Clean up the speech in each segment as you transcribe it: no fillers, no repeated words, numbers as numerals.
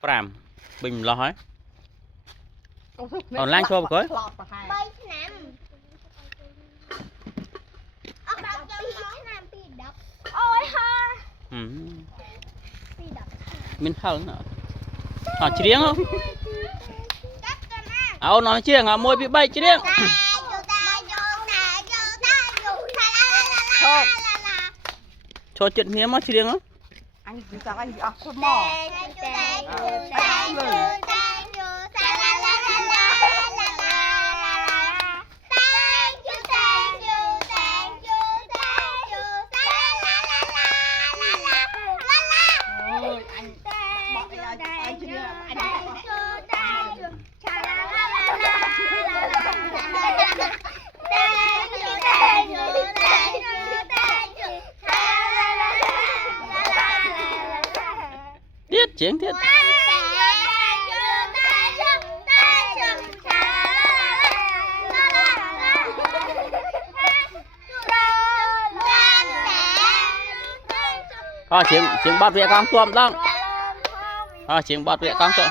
Pram bình lo hết còn lang cho coi mình hở nữa chiếng không áo nói chiếng môi bị bay chiếng cho chuyện hiếm mà chiếng không anh cứ sao anh con mò thiết chiếng thiết chiếng bắt về con tuom đang chiếng bắt về con tuom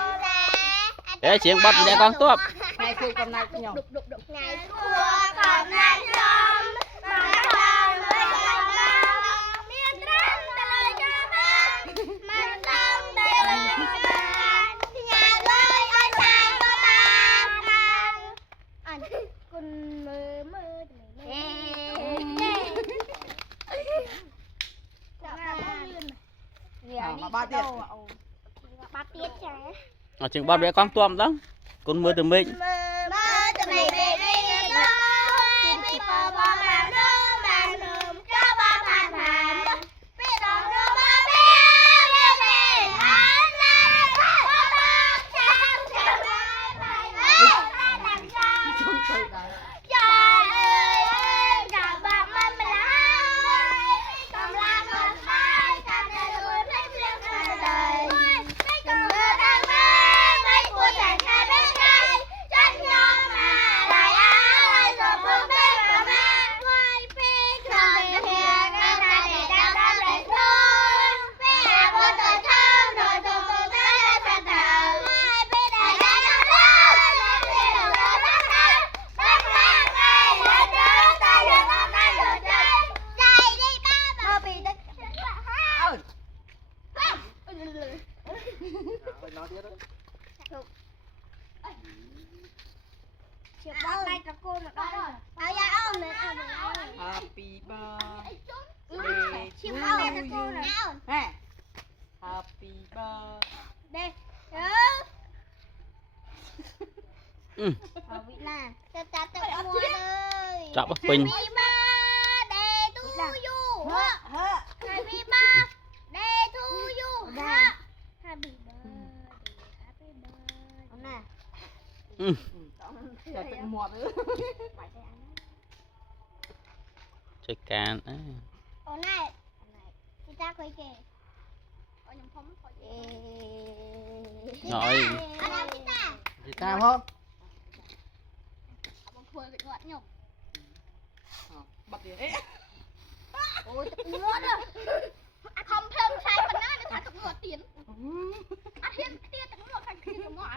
đấy chiếng bắt về con tuom này khui con này nhỏ ba tiết chả chừng bắt về con tuom đó con mưa từ mình Happy birthday to you. Happy birthday. chọc bình chơi can nói Thì sao không? Bật đi đấy. Ôi, ngựa rồi. Không thêm sai phần nào để thả tục ngựa tiền. Hiên tiền tục ngựa thành tiền ngựa.